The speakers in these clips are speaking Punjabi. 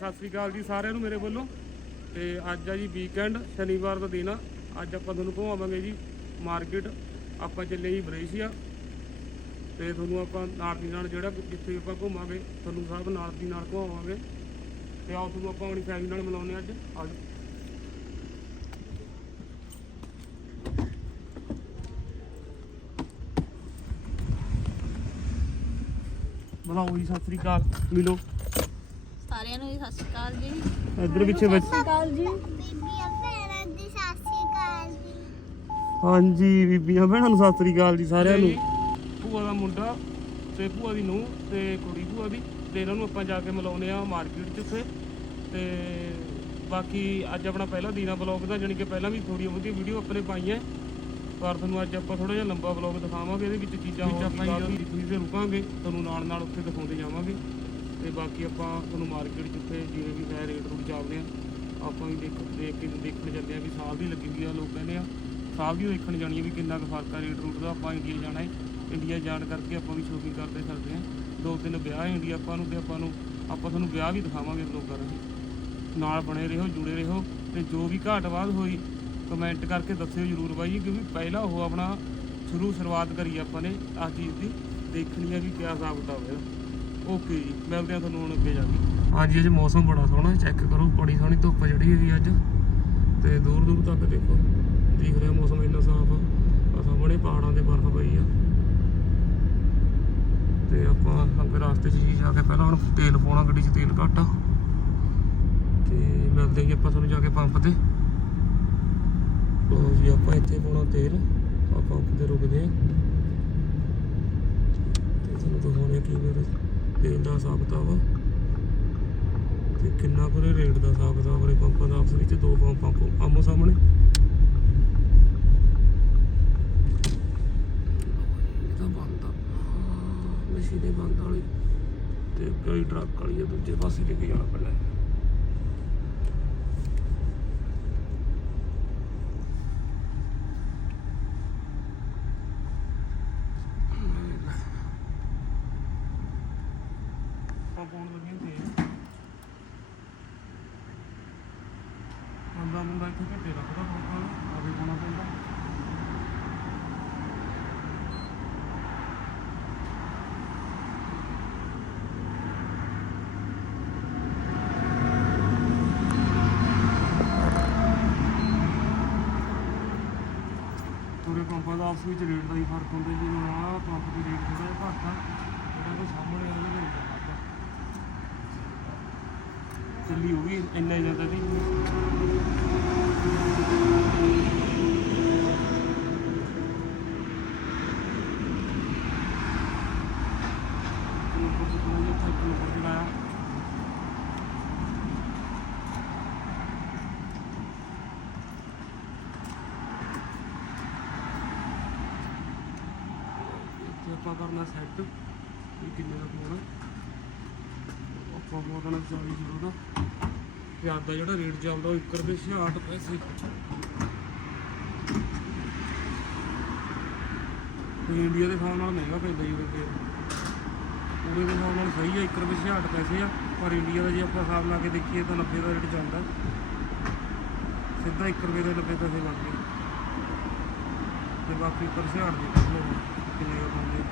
ਸਤਿ ਸ੍ਰੀ ਅਕਾਲ ਜੀ ਸਾਰਿਆਂ ਨੂੰ ਮੇਰੇ ਵੱਲੋਂ। ਤੇ ਅੱਜ ਆ ਜੀ ਵੀਕਐਂਡ ਸ਼ਨੀਵਾਰ ਦਾ ਦਿਨ ਆ। ਅੱਜ ਆਪਾਂ ਤੁਹਾਨੂੰ ਘੁਮਾਵਾਂਗੇ ਜੀ ਮਾਰਕੀਟ ਆਪਾਂ ਚੱਲੇ ਜੀ ਬਰੇਸ਼ੀਆ ਤੇ ਤੁਹਾਨੂੰ ਆਪਾਂ ਨਾਲ ਦੀ ਨਾਲ ਜਿਹੜਾ ਜਿੱਥੇ ਵੀ ਆਪਾਂ ਘੁੰਮਾਂਗੇ, ਤੁਹਾਨੂੰ ਸਭ ਨਾਲ ਦੀ ਨਾਲ ਘੁਮਾਵਾਂਗੇ। ਤੇ ਆਓ ਤੁਹਾਨੂੰ ਆਪਾਂ ਆਪਣੀ ਫੈਮਿਲੀ ਨਾਲ ਮਿਲਾਉਂਦੇ ਹਾਂ ਅੱਜ। ਆ ਜਾਓ। ਜੀ, ਸਤਿ ਸ੍ਰੀ ਅਕਾਲ। ਮਿਲੋ। ਸਾਰਿਆਂ ਨੂੰ ਜੀ ਸਤਿ ਸ਼੍ਰੀ ਅਕਾਲ ਜੀ। ਇੱਧਰ ਪਿੱਛੇ ਬੱਚ ਅਕਾਲ ਜੀ। ਬੀਬੀਆਂ ਭੈਣਾਂ ਦੀ ਸਤਿ ਸ਼੍ਰੀ ਅਕਾਲ ਜੀ। ਹਾਂਜੀ ਬੀਬੀਆਂ ਭੈਣਾਂ ਨੂੰ ਸਤਿ ਸ੍ਰੀ ਅਕਾਲ ਜੀ ਸਾਰਿਆਂ ਨੂੰ। ਭੂਆ ਦਾ ਮੁੰਡਾ ਤੇ ਭੂਆ ਦੀ ਨੂੰਹ ਤੇ ਕੁੜੀ ਭੂਆ ਦੀ ਤੇ ਇਹਨਾਂ ਨੂੰ ਆਪਾਂ ਜਾ ਕੇ ਮਿਲਾਉਨੇ ਆ ਮਾਰਕੀਟ 'ਚ ਉੱਥੇ। ਤੇ ਬਾਕੀ ਅੱਜ ਆਪਣਾ ਪਹਿਲਾ ਦੀਨਾ ਬਲੌਗ ਦਾ ਜਾਣੀ ਕਿ ਪਹਿਲਾਂ ਵੀ ਥੋੜੀ ਬਹੁਤੀ ਵੀਡੀਓ ਆਪਣੇ ਪਾਈਆਂ। ਪਰ ਤੁਹਾਨੂੰ ਅੱਜ ਆਪਾਂ ਥੋੜਾ ਜਿਹਾ ਲੰਬਾ ਬਲੌਗ ਦਿਖਾਵਾਂਗੇ ਇਹਦੇ ਵਿੱਚ ਚੀਜ਼ਾਂ ਹੋਰ ਵੀ ਕਾਫੀ ਤੇ ਰੁਕਾਂਗੇ ਤੁਹਾਨੂੰ ਨਾਲ ਨਾਲ ਉੱਥੇ ਦਿਖਾਉਂਦੇ ਜਾਵਾਂਗੇ। ਤੇ ਬਾਕੀ ਆਪਾਂ ਤੁਹਾਨੂੰ ਮਾਰਕੀਟ 'ਚ ਉੱਥੇ ਜਿਵੇਂ ਵੀ ਹੈ ਰੇਟ ਰੂਟ ਚੱਲਦੇ ਆ ਆਪਾਂ ਵੀ ਦੇਖ ਦੇਖ ਕੇ ਦੇਖਣ ਜਾਂਦੇ ਆ ਵੀ ਸਾਲ ਦੀ ਲੱਗੀ ਹੋਈ ਆ ਲੋਕ ਕਹਿੰਦੇ ਆ ਸਾਲ ਦੀ ਓ ਦੇਖਣ ਜਾਣੀ ਆ ਵੀ ਕਿੰਨਾ ਕੁ ਫ਼ਰਕ ਆ ਰੇਟ ਰੂਟ ਦਾ ਆਪਾਂ ਇੰਡੀਆ ਜਾਣਾ ਹੈ ਇੰਡੀਆ ਜਾਣ ਕਰਕੇ ਆਪਾਂ ਵੀ ਸ਼ੋਪਿੰਗ ਕਰਦੇ ਸਕਦੇ ਆ। ਦੋ ਤਿੰਨ ਵਿਆਹ ਹੈ ਇੰਡੀਆ ਆਪਾਂ ਨੂੰ ਤੇ ਆਪਾਂ ਨੂੰ ਆਪਾਂ ਤੁਹਾਨੂੰ ਵਿਆਹ ਵੀ ਦਿਖਾਵਾਂਗੇ ਲੋਕਾਂ ਰਾਹੀਂ। ਨਾਲ ਬਣੇ ਰਹੋ ਜੁੜੇ ਰਹੋ ਤੇ ਜੋ ਵੀ ਘਾਟ ਬਾਅਦ ਹੋਈ ਕਮੈਂਟ ਕਰਕੇ ਦੱਸਿਓ ਜਰੂਰ ਬਾਈ ਜੀ, ਕਿਉਂਕਿ ਪਹਿਲਾਂ ਉਹ ਆਪਣਾ ਸ਼ੁਰੂ ਸ਼ੁਰੂਆਤ ਕਰੀ ਆਪਾਂ ਨੇ ਆ ਚੀਜ਼ ਦੀ ਦੇਖਣੀ ਆ ਵੀ ਕਿਆ ਹਿਸਾਬ ਕਿਤਾਬ ਹੈ ਓਕੇ ਜੀ ਮਿਲਦੇ ਆ ਤੁਹਾਨੂੰ ਹੁਣ ਅੱਗੇ ਜਾ ਕੇ ਅੱਜ ਅੱਜ ਮੌਸਮ ਬੜਾ ਸੋਹਣਾ ਚੈੱਕ ਕਰੋ, ਬੜੀ ਸੋਹਣੀ ਧੁੱਪ ਚੜੀ ਹੋਈ ਅੱਜ। ਤੇ ਦੂਰ ਦੂਰ ਤੱਕ ਦੇਖੋ, ਦੇਖ ਰਿਹਾ ਮੌਸਮ ਇੰਨਾ ਸਾਫ਼ ਆ। ਸਾਹਮਣੇ ਪਹਾੜਾਂ ਤੇ ਬਰਫ਼ ਪਈ ਆ। ਤੇ ਆਪਾਂ ਅੱਗੇ ਰਸਤੇ 'ਚ ਜੀ ਜਾ ਕੇ ਪਹਿਲਾਂ ਹੁਣ ਤੇਲ ਪਾਉਣਾ, ਗੱਡੀ 'ਚ ਤੇਲ ਘੱਟ ਆ। ਤੇ ਮਿਲਦੇ ਜੀ ਆਪਾਂ ਤੁਹਾਨੂੰ ਜਾ ਕੇ ਪੰਪ ਤੇ। ਲੋ ਜੀ, ਆਪਾਂ ਇੱਥੇ ਪਾਉਣਾ ਤੇਲ, ਆਪਾਂ ਪੰਪ ਤੇ ਰੁਕਦੇ ਆ ਤੇ ਤੁਹਾਨੂੰ ਦਿਖਾਉਣੇ ਆ ਕੀ ਮੇਰੇ ਤੇਲ ਦਾ ਹਿਸਾਬ ਕਿਤਾਬ ਆ ਤੇ ਕਿੰਨਾ ਕੁਰੇ ਰੇਟ ਦਾ ਹਿਸਾਬ ਕਿਤਾਬ ਨੇ ਪੰਪਾਂ ਦਾ ਆਪਸ ਵਿੱਚ ਦੋ ਪੰਪ ਪੰਪ ਆਮੋ ਸਾਹਮਣੇ। ਇਹ ਤਾਂ ਬੰਦ ਆ। ਮਸ਼ੀਨੇ ਬੰਦ ਵਾਲੀ ਤੇ ਕਈ ਟਰੱਕ ਵਾਲੀ ਆ ਦੂਜੇ ਪਾਸੇ ਲੈ ਕੇ ਜਾਣਾ ਪੈਣਾ ਹੈ। ਆਪਾਂ ਪਾਉਣ ਲੱਗੇ ਤੇ ਬੰਦਾ ਮੁੰਡਾ ਇੱਥੇ ਘੱਟੇ ਰੱਖਦਾ ਪੰਪਾਂ ਨੂੰ ਆਵੇ ਪਾਉਣਾ ਪੈਂਦਾ ਪੂਰੇ ਪੰਪਾਂ ਦਾ ਆਪਸ ਵਿੱਚ ਰੇਟ ਦਾ ਹੀ ਫ਼ਰਕ ਹੁੰਦਾ ਜਿਵੇਂ ਆਹ ਪੰਪ ਦੀ ਰੇਟ ਥੋੜਾ ਜਿਹਾ ਘੱਟ ਆ, ਜਿਹੜਾ ਕੋਈ ਸਾਹਮਣੇ ਆ ਉਹਦੇ ਰੇਟ ਦਾ ਵੱਧ ਚੱਲੀ ਉਹ ਵੀ ਇੰਨਾ ਹੀ ਜਾਂਦਾ ਨਹੀਂ। ਜਿਹੜਾ ਇੱਥੇ ਆਪਾਂ ਕਰਨਾ ਸੈੱਟ ਵੀ ਕਿੰਨੇ ਦਾ ਪਾਉਣਾ ਆਪਾਂ ਪਾਉਣਾ 40 ਦਾ। ਪਿਆਜ਼ ਦਾ ਜਿਹੜਾ ਰੇਟ ਚੱਲਦਾ ਉਹ 1 ਰੁਪਏ 66 ਪੈਸੇ। ਇੰਡੀਆ ਦੇ ਹਿਸਾਬ ਨਾਲ ਮਹਿੰਗਾ ਪੈਂਦਾ ਜੀ ਉਹਦੇ ਉਹਦੇ ਦੇ ਹਿਸਾਬ ਨਾਲ ਸਹੀ ਆ 1 ਰੁਪਏ 66 ਪੈਸੇ ਆ। ਪਰ ਇੰਡੀਆ ਦਾ ਜੇ ਆਪਾਂ ਹਿਸਾਬ ਲਾ ਕੇ ਦੇਖੀਏ ਤਾਂ 90 ਦਾ ਰੇਟ ਚੱਲਦਾ। ਸਿੱਧਾ 1 ਰੁਪਏ ਦੇ 90 ਪੈਸੇ ਲੱਗ ਗਏ। ਤੇ ਬਾਕੀ ਉੱਪਰ 66 ਦੇ। ਕਿੰਨੇ ਤੇ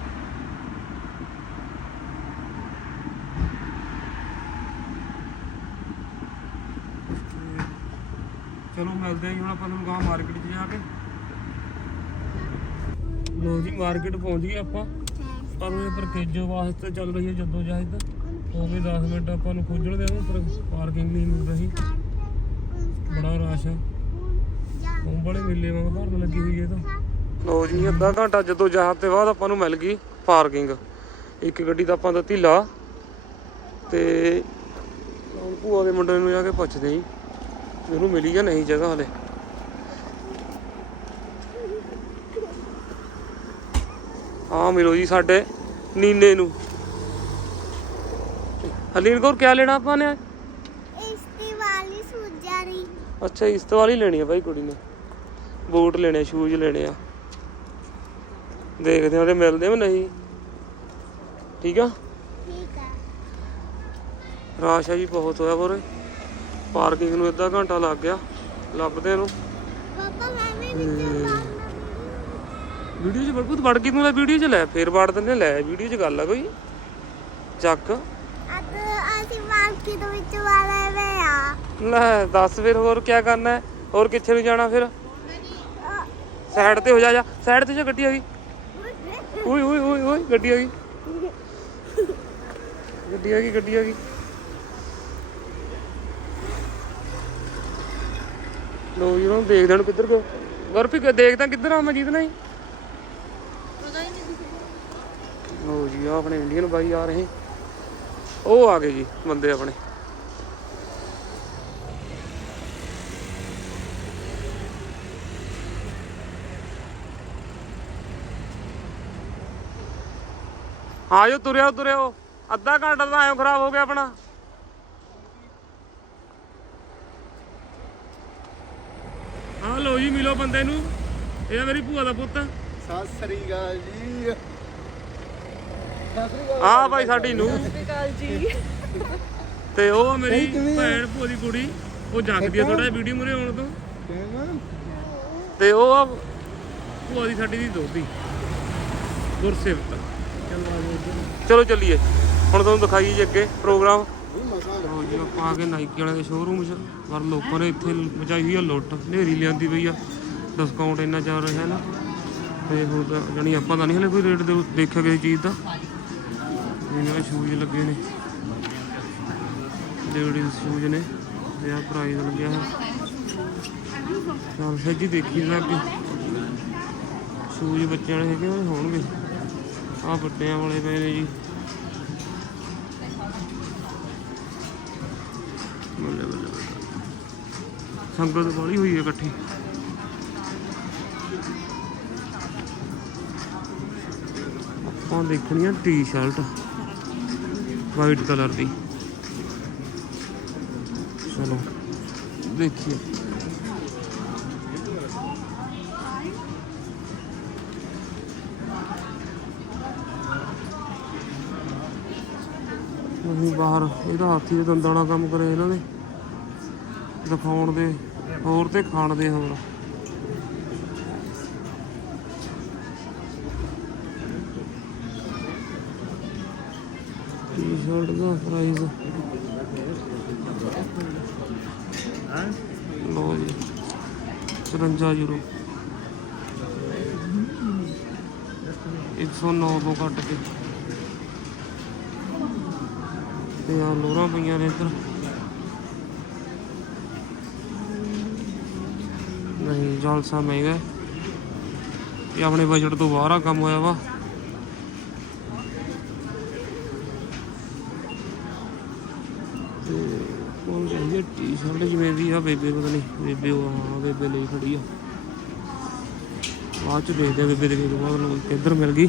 ਚਲੋ ਮਿਲਦੇ ਆ ਜੀ ਹੁਣ ਆਪਾਂ ਨੂੰ ਗਾਂ ਮਾਰਕੀਟ 'ਚ ਜਾ ਕੇ। ਲੋ ਜੀ ਮਾਰਕੀਟ ਪਹੁੰਚ ਗਏ ਆਪਾਂ। ਪਰ ਉਹ ਪਰਕੇਜੋ ਵਾਸਤੇ ਚੱਲ ਰਹੀ ਹੈ ਜਦੋਂ ਜਾਇਦ ਹੋ ਗਏ 10 ਮਿੰਟ ਆਪਾਂ ਨੂੰ ਖੋਜਣ ਦੇ ਪਰ ਪਾਰਕਿੰਗ ਨਹੀਂ ਮਿਲ ਰਹੀ। ਬੜਾ ਰਸ਼ ਉਹ ਬੜੇ ਮੇਲੇ ਵਾਂਗ ਭਰਨ ਲੱਗੀ ਹੋਈ ਹੈ ਤਾਂ। ਲੋ ਜੀ ਅੱਧਾ ਘੰਟਾ ਜਦੋਂ ਜਹਾਜ਼ ਤੇ ਬਾਅਦ ਆਪਾਂ ਨੂੰ ਮਿਲ ਗਈ ਪਾਰਕਿੰਗ। ਇੱਕ ਗੱਡੀ ਤਾਂ ਆਪਾਂ ਦਿੱਤੀ ਲਾ। ਤੇ ਹੁਣ ਭੂਆ ਦੇ ਮੁੰਡੇ ਨੂੰ ਜਾ ਕੇ ਪੁੱਛਦੇ ਜੀ ਉਹਨੂੰ ਮਿਲੀ ਜਾਂ ਨਹੀਂ ਜਗ੍ਹਾ ਹਲੇ। ਆ ਮਿਲੋ ਜੀ ਸਾਡੇ ਨੀਨੇ ਨੂੰ। ਹਲੀਨ ਕੌਰ ਕਿਆ ਲੈਣਾ ਆਪਾਂ ਨੇ? ਇਸ ਦੀ। ਵਾਲੀ ਸੁਜਾਰੀ ਅੱਛਾ ਇਸ ਤੋਂ ਵਾਲੀ ਲੈਣੀ ਆ ਭਾਈ ਕੁੜੀ ਨੇ। ਬੂਟ ਲੈਣੇ ਸ਼ੂਜ਼ ਲੈਣੇ ਆ। ਦੇਖਦੇ ਹਾਂ ਉਹਦੇ ਮਿਲਦੇ ਆ ਨਹੀਂ। ਠੀਕ ਆ? ਠੀਕ ਆ। ਰਾਸ਼ ਹੈ ਜੀ ਬਹੁਤ ਹੋਇਆ ਬੋਰੇ ਪਾਰਕਿੰਗ ਨੂੰ ਅੱਧਾ ਘੰਟਾ ਲੱਗ ਗਿਆ। ਲੱਭਦੇ ਨੂੰ ਪਾਪਾ ਮੈਂ ਵੀ ਵਿੱਚ ਵੀਡੀਓ 'ਚ ਬੜਕੂਤ ਵੜ ਕੇ ਤੂੰ ਲੈ ਵੀਡੀਓ 'ਚ ਲੈ ਫੇਰ ਵੜ ਦਿੰਦੇ ਲੈ ਵੀਡੀਓ 'ਚ ਗੱਲ ਆ ਕੋਈ। ਚੱਕ। ਅੱਜ ਅਸੀਂ ਮਾਰਕੀਟ ਵਿੱਚ ਵਾਲੇ ਵੇ ਆ। ਲੈ ਦੱਸ ਫਿਰ ਹੋਰ ਕੀ ਕਰਨਾ ਹੈ? ਹੋਰ ਕਿੱਥੇ ਨੂੰ ਜਾਣਾ ਫਿਰ? ਸਾਈਡ ਤੇ ਹੋ ਜਾ ਜਾ। ਸਾਈਡ ਤੇ ਜਾ ਗੱਡੀ ਆ ਗਈ। ਓਏ ਓਏ ਓਏ ਓਏ ਗੱਡੀ ਆ ਗਈ। ਗੱਡੀ ਆ ਗਈ ਗੱਡੀ ਆ ਗਈ। ਲੋ ਜੀ ਉਹਨਾਂ ਨੂੰ ਦੇਖਦੇ ਨੂੰ ਕਿੱਧਰ ਗਏ। ਗੁਰਪ੍ਰੀਤ ਦੇਖਦਾ ਕਿੱਧਰ ਆ ਮਜੀਦ ਨਹੀਂ। ਪਤਾ ਹੀ ਨਹੀਂ ਲੋ ਜੀ ਆਹ ਆਪਣੇ ਇੰਡੀਅਨ ਬਾਈ ਆ ਰਹੇ। ਉਹ ਆ ਗਏ ਜੀ ਬੰਦੇ ਆਪਣੇ। ਆਜੋ ਤੁਰਿਓ ਤੁਰਿਓ। ਅੱਧਾ ਘੰਟਾ ਤਾਂ ਆਇਓ ਖਰਾਬ ਹੋ ਗਿਆ ਆਪਣਾ। ਆ ਲੋ ਜੀ ਮਿਲੋ ਬੰਦੇ ਨੂੰ। ਇਹ ਆ ਮੇਰੀ ਭੂਆ ਦਾ ਪੁੱਤ। ਸਤਿ ਸ੍ਰੀ ਅਕਾਲ ਜੀ। ਆ ਭਾਈ ਸਾਡੀ ਨੂੰ ਅਕਾਲ ਜੀ। ਤੇ ਉਹ ਮੇਰੀ ਭੈਣ ਭੂਆ ਦੀ ਕੁੜੀ। ਉਹ ਜਗਦੀ ਆ ਥੋੜਾ ਵੀਡੀਓ ਮੂਰੇ ਆਉਣ ਤੋਂ। ਤੇ ਉਹ ਆ ਭੂਆ ਦੀ ਸਾਡੀ ਦੀ ਦੋਤੀ ਗੁਰਸੇਵਕ ਚਲੋ ਚੱਲੀਏ। ਹੁਣ ਤੁਹਾਨੂੰ ਦਿਖਾਈਏ ਜੀ ਅੱਗੇ ਪ੍ਰੋਗਰਾਮ। ਲਓ ਜੀ, ਆਪਾਂ ਆ ਕੇ ਨਾਈਕੀ ਵਾਲੇ ਦੇ ਸ਼ੋਰੂਮ 'ਚ। ਪਰ ਲੋਕਾਂ ਨੇ ਇੱਥੇ ਮਚਾਈ ਹੋਈ ਆ ਲੁੱਟ। ਹਨੇਰੀ ਲਿਆਂਦੀ ਪਈ ਆ। ਡਿਸਕਾਊਂਟ ਇੰਨਾ ਚੱਲ ਰਿਹਾ ਨਾ। ਤੇ ਹੁਣ ਤਾਂ ਜਾਣੀ ਆਪਾਂ ਤਾਂ ਨਹੀਂ ਹਲੇ ਕੋਈ ਰੇਟ ਦੇ ਦੇਖਿਆ ਕਿਸੇ ਚੀਜ਼ ਦਾ। ਇਹਨਾਂ ਸ਼ੂਜ਼ ਲੱਗੇ ਨੇ। ਲੇਡੀਜ਼ ਸ਼ੂਜ਼ ਨੇ। ਤੇ ਆ ਪ੍ਰਾਈਸ ਲੱਗਿਆ ਹੈ। ਚਲ ਸੱਜੀ ਦੇਖੀ ਜਰਾ ਅੱਗੇ। ਸ਼ੂਜ਼ ਬੱਚਿਆਂ ਵਾਲੇ ਹੈਗੇ ਹੋਣਗੇ। ਆ ਵੱਡਿਆਂ ਵਾਲੇ ਪਏ ਨੇ ਜੀ। ਬੱਲੇ ਬੱਲੇ ਬੱਲੇ। ਸੰਗਤ ਬਾਲੀ ਹੋਈ ਹੈ ਇਕੱਠੀ। ਆਪਾਂ ਦੇਖਣੀ ਆ ਟੀ-ਸ਼ਰਟ ਵਾਈਟ ਕਲਰ ਦੀ। ਚਲੋ, ਦੇਖੀਏ। ਬਾਹਰ ਇਹਦਾ ਹਾਥੀ ਦੇ ਦੰਦਾਂ ਨਾਲ ਕੰਮ ਕਰਿਆ ਇਹਨਾਂ ਨੇ। ਦਿਖਾਉਣ ਦੇ, ਹੋਰ ਤੇ ਖਾਣ ਦੇ ਹੋਰ। ਟੀ-ਸ਼ਰਟ ਦਾ ਪ੍ਰਾਈਸ ਲੋ ਜੀ 54 ਯੂਰੋ 109 ਤੋਂ ਘੱਟ ਕੇ। ਤੇ ਆ ਲੋਰਾਂ ਪਈਆਂ ਨੇ ਇੱਧਰ। ਨਹੀਂ ਜਲਸਾ ਮਹਿੰਗਾ ਇਹ ਆਪਣੇ ਬਜਟ ਤੋਂ ਬਾਹਰ ਆ, ਕੰਮ ਹੋਇਆ ਵਾ। ਤੇ ਕੋਲ ਚਾਹੀਦੀ ਟੀ-ਸ਼ਰਟ ਜਿਵੇਂ ਦੀ ਆ, ਬੇਬੇ ਪਤਾ ਨਹੀਂ, ਬੇਬੇ ਉਹ ਬੇਬੇ ਲਈ ਖੜੀ ਆ। ਬਾਅਦ ਚ ਦੇਖਦੇ ਬੇਬੇ ਦੇ ਕਿਹਦੇ ਬਾਅਦ ਕਿੱਧਰ ਮਿਲ ਗਈ।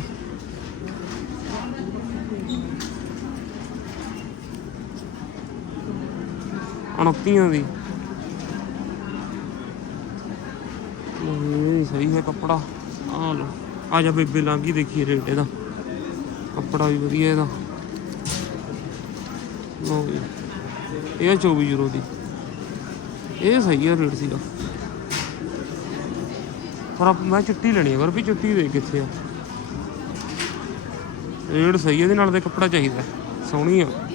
ਉਣੱਤੀਆਂ ਦੀ। ਇਹ ਸਹੀ ਹੈ ਕੱਪੜਾ। ਆ ਲੋ ਆ ਜਾ ਬੇਬੇ ਲਾਂਗੀ ਦੇਖੀਏ ਰੇਟ ਇਹਦਾ। ਕੱਪੜਾ ਵੀ ਵਧੀਆ ਇਹਦਾ। ਲੋ ਇਹ ਆ 24 ਯੂਰੋ ਦੀ। ਇਹ ਸਹੀ ਹੈ ਰੇਟ ਸੀਗਾ। ਪਰ ਆਪ- ਮੈਂ ਚਿੱਟੀ ਲੈਣੀ ਹੈ ਪਰ ਵੀ ਚਿੱਟੀ ਦੇ ਕਿੱਥੇ ਆ। ਰੇਟ ਸਹੀ ਹੈ ਇਹਦੇ ਨਾਲ ਦੇ ਕੱਪੜਾ ਚਾਹੀਦਾ। ਸੋਹਣੀ ਆ।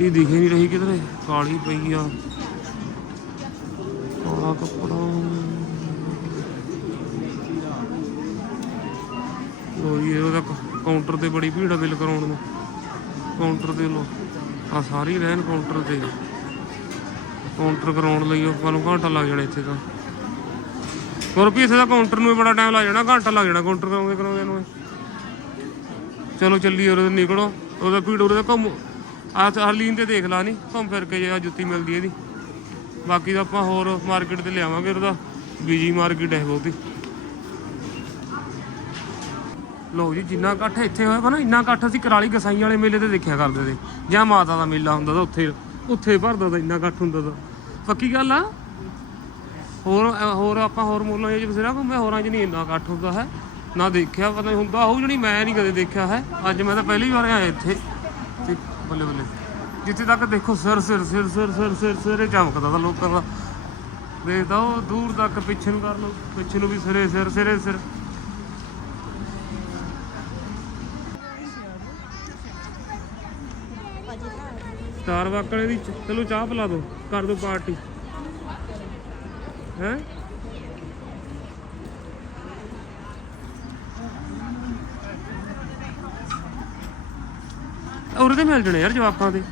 ਚਿੱਟੀ ਦਿਖ ਨਹੀਂ ਰਹੀ ਕਿਧਰੇ, ਕਾਲੀ ਪਈ ਆ। ਕਾਲਾ ਕੱਪੜਾ। ਲੋ ਉਹਦਾ ਕਾਊਂਟਰ ਤੇ ਬੜੀ ਭੀੜ ਆ ਬਿੱਲ ਕਰਾਉਣ ਨੂੰ। ਕਾਊਂਟਰ ਤੇ ਲੋ ਆ ਸਾਰੀ ਰਹਿਣ ਕਾਊਂਟਰ ਤੇ ਕਾਊਂਟਰ ਕਰਾਉਣ ਲਈ ਆਪਾਂ ਨੂੰ ਘੰਟਾ ਲੱਗ ਜਾਣਾ ਇੱਥੇ ਤਾਂ। ਹੋਰ ਇੱਥੇ ਦਾ ਕਾਊਂਟਰ ਨੂੰ ਵੀ ਬੜਾ ਟਾਈਮ ਲੱਗ ਜਾਣਾ, ਘੰਟਾ ਲੱਗ ਜਾਣਾ ਕਾਊਂਟਰ ਕਰਾਉਂਦੇ ਕਰਾਉਂਦੇ ਨੂੰ ਚਲੋ ਚੱਲੀਏ ਉਹਦੇ ਨਿਕਲੋ, ਉਹਦਾ ਭੀੜ ਉਹਦੇ ਘੁੰਮ ਆ ਹਰਲੀਨ ਤੇ ਦੇਖ ਲਾ ਨਹੀਂ ਘੁੰਮ ਫਿਰ ਕੇ ਜੇ ਆਹ ਜੁੱਤੀ ਮਿਲਦੀ ਇਹਦੀ। ਬਾਕੀ ਤਾਂ ਆਪਾਂ ਹੋਰ ਮਾਰਕੀਟ ਤੇ ਲਿਆਵਾਂਗੇ ਉਹਦਾ, ਬੀਜੀ ਮਾਰਕੀਟ ਹੈ ਬਹੁਤੀ। ਲੋ ਜੀ, ਜਿੰਨਾ ਇਕੱਠ ਇੱਥੇ ਹੋਇਆ ਵਾ ਨਾ, ਇੰਨਾ ਇਕੱਠ ਅਸੀਂ ਕਰਾਲੀ ਗਸਾਈ ਵਾਲੇ ਮੇਲੇ ਤੇ ਦੇਖਿਆ ਕਰਦੇ ਤੇ ਜਾਂ ਮਾਤਾ ਦਾ ਮੇਲਾ ਹੁੰਦਾ ਤਾਂ ਉੱਥੇ ਉੱਥੇ ਭਰਦਾ ਤਾਂ ਇੰਨਾ ਇਕੱਠ ਹੁੰਦਾ ਤਾਂ। ਪੱਕੀ ਗੱਲ ਆ? ਹੋਰ ਹੋਰ ਆਪਾਂ ਹੋਰ ਮੁੱਲਾਂ ਜੇ ਬਸੇਰਾ ਘੁੰਮੇ ਹੋਰਾਂ 'ਚ ਨਹੀਂ ਇੰਨਾ ਇਕੱਠ ਹੁੰਦਾ ਹੈ। ਨਾ ਦੇਖਿਆ, ਪਤਾ ਨਹੀਂ ਹੁੰਦਾ ਹੋਊ ਜਣੀ, ਮੈਂ ਨਹੀਂ ਕਦੇ ਦੇਖਿਆ ਹੈ। ਅੱਜ ਮੈਂ ਤਾਂ ਪਹਿਲੀ ਵਾਰ ਆਇਆ ਇੱਥੇ। ਬੱਲੇ ਬੱਲੇ। ਜਿੱਥੇ ਤੱਕ ਦੇਖੋ ਸਿਰ ਸਿਰ ਸਿਰ ਸਿਰ ਸਿਰ ਸਿਰ ਸਿਰ ਚਮਕਦਾ ਤਾਂ ਲੋਕਾਂ ਦਾ। ਦੇਖਦਾ ਉਹ ਦੂਰ ਤੱਕ ਪਿੱਛੇ ਨੂੰ ਕਰ ਲਓ, ਪਿੱਛੇ ਨੂੰ ਵੀ ਸਿਰੇ, ਸਿਰ ਸਿਰੇ, ਸਿਰ। ਸਟਾਰ ਵਾਕਲੇ ਦੀ ਚ- ਚਲੋ ਚਾਹ ਪਿਲਾ ਦਿਓ, ਕਰ ਦਿਓ ਪਾਰਟੀ। ਹੈ? ਉਰੇ ਤੇ ਮਿਲ ਜਣੇ ਯਾਰ ਜਵਾਬਾਂ ਦੇ।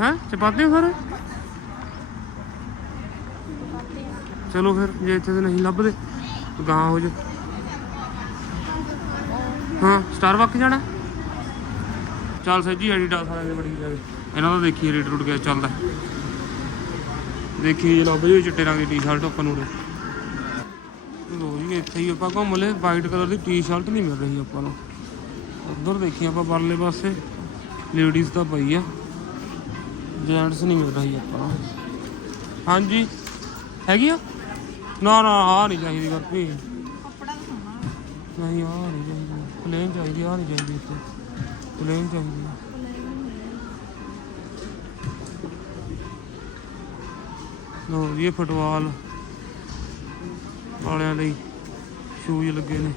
ਹੈ? ਚਪਾਤੇ ਸਾਰੇ? ਚਲੋ ਫਿਰ, ਜੇ ਇੱਥੇ ਤੇ ਨਹੀਂ ਲੱਭਦੇ ਗਾਂ ਹੋ ਜਾ ਹਾਂ ਸਟਾਰ ਵਾਕ ਜਾਣਾ? ਚੱਲ ਸੱਜੀ ਐਡੀਡਾਸ ਵਾਲਿਆਂ ਦੇ ਬੜੀ ਜਾਵੇ ਇਹਨਾਂ ਦਾ ਦੇਖੀਏ, ਰੇਟ ਰੁਟ ਗਿਆ ਚੱਲਦਾ। ਦੇਖੀ ਜਨਾਬ ਜੀ ਚਿੱਟੇ ਰੰਗ ਦੀ ਟੀ-ਸ਼ਰਟ ਆਪਾਂ ਨੂੰ ਲੋ ਜੀ, ਇੱਥੇ ਹੀ ਆਪਾਂ ਘੁੰਮ ਲਏ। ਵਾਈਟ ਕਲਰ ਦੀ ਟੀ-ਸ਼ਰਟ ਨਹੀਂ ਮਿਲ ਰਹੀ ਆਪਾਂ ਨੂੰ। ਉਧਰ ਦੇਖੀ ਆਪਾਂ ਪਰਲੇ ਪਾਸੇ ਲੇਡੀਜ਼ ਤਾਂ ਪਈ ਆ। ਜੈਂਟਸ ਨਹੀਂ ਮਿਲ ਰਹੀ ਆਪਾਂ ਹਾਂਜੀ, ਹੈਗੀ ਆ? ਨਾ ਨਾ, ਆ ਨਹੀਂ ਚਾਹੀਦੀ ਕਰਪੀ ਨਹੀਂ, ਆ ਨਹੀਂ ਚਾਹੀਦੀ। ਪਲੇਨ ਚਾਹੀਦੀ, ਆ ਨਹੀਂ ਚਾਹੀਦੀ ਇੱਥੇ। ਪਲੇਨ ਚਾਹੀਦੀ ਲੋ ਇਹ ਫੁੱਟਬਾਲ ਵਾਲਿਆਂ ਲਈ ਸ਼ੂਜ਼ ਲੱਗੇ ਨੇ।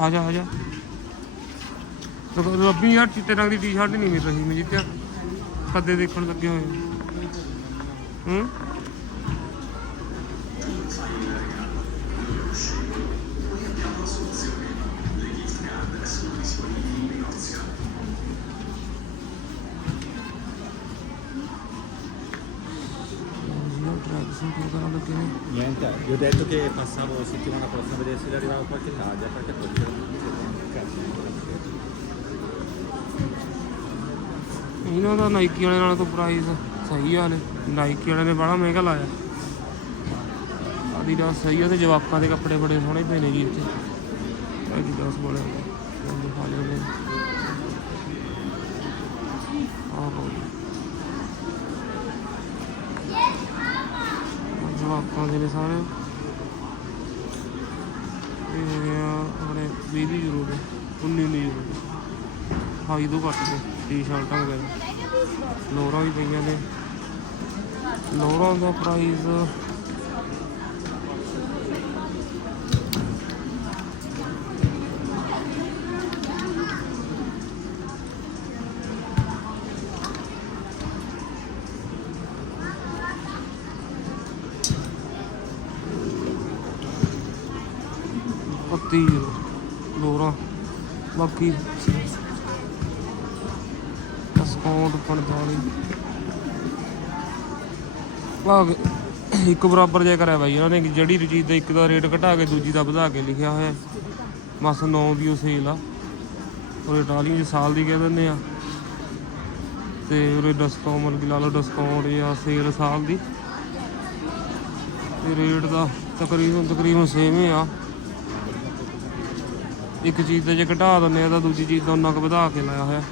ਆ ਜਾ ਆ ਜਾ। ਰੱਬੀ ਯਾਰ ਚਿੱਟੇ ਰੰਗ ਦੀ ਟੀ-ਸ਼ਰਟ ਨਹੀਂ ਮਿਲ ਰਹੀ ਮੈਂ ਜਿੱਤਿਆ ਕਦੇ ਦੇਖਣ ਲੱਗੇ ਹੋਏ। ਹੂੰ ਟਰੈਕ ਸੂਟ ਵਗੈਰਾ ਲੱਗੇ ਨੇ Niente, gli ho detto settimana prossima a vedere se arrivava qualche taglia perché poi c'era ਇਹਨਾਂ ਦਾ ਨਾਈਕੀ ਵਾਲੇ ਨਾਲ ਤਾਂ ਪ੍ਰਾਈਸ ਸਹੀ ਆ ਨੇ ਨਾਈਕੀ ਵਾਲੇ ਨੇ ਬੜਾ ਮਹਿੰਗਾ ਲਾਇਆ ਆਦੀਦਾਸ ਸਹੀ ਆ ਤੇ ਜਵਾਕਾਂ ਦੇ ਕੱਪੜੇ ਬੜੇ ਸੋਹਣੇ ਪਏ ਨੇ ਜੀ ਇੱਥੇ ਆਦੀਦਾਸ ਵਾਲੇ ਉਹ ਦਿਖਾ ਲਿਓ ਨੇ ਆਹੋ ਜਵਾਕਾਂ ਦੇ ਨੇ ਸਾਰੇ ਇਹ ਹੈਗੇ ਆ, ਆਪਣੇ 20 ਦੀ ਜ਼ਰੂਰ 19 ਦੀ ਜ਼ਰੂਰ ਹਾਈ ਤੋਂ ਘੱਟ ਨੇ ਟੀ-ਸ਼ਰਟਾਂ ਵਗੈਰਾ ਲੋਰਾਂ ਵੀ ਪਈਆਂ ਨੇ। ਲੋਰਾਂ ਦਾ ਪ੍ਰਾਈਸ ਬਾਕੀ ਡਿਸਕਾਊਂਟ 45 ਭਾਗ ਇੱਕ ਬਰਾਬਰ ਜਿਹਾ ਕਰਿਆ ਬਾਈ ਉਹਨਾਂ ਨੇ ਜਿਹੜੀ ਚੀਜ਼ ਦਾ ਇੱਕ ਦਾ ਰੇਟ ਘਟਾ ਕੇ ਦੂਜੀ ਦਾ ਵਧਾ ਕੇ ਲਿਖਿਆ ਹੋਇਆ। ਬਸ 9 ਦੀ ਉਹ ਸੇਲ ਆ। ਉਹ ਇਟਾਲੀਅਨ ਚ ਸਾਲ ਦੀ ਕਹਿ ਦਿੰਦੇ ਆ। ਤੇ ਉਰੇ ਡਿਸਕਾਊਂਟ ਮਤਲਬ ਕਿ ਲਾ ਲਓ ਡਿਸਕਾਊਂਟ ਜਾਂ ਸੇਲ ਸਾਲ ਦੀ। ਤੇ ਰੇਟ ਦਾ ਤਕਰੀਬਨ ਤਕਰੀਬਨ ਸੇਮ ਹੀ ਆ। ਇੱਕ ਚੀਜ਼ ਦਾ ਜੇ ਘਟਾ ਦਿੰਦੇ ਆ ਤਾਂ ਦੂਜੀ ਚੀਜ਼ ਦਾ ਉਹਨਾਂ ਕੁ ਵਧਾ ਕੇ ਲਾਇਆ ਹੋਇਆ।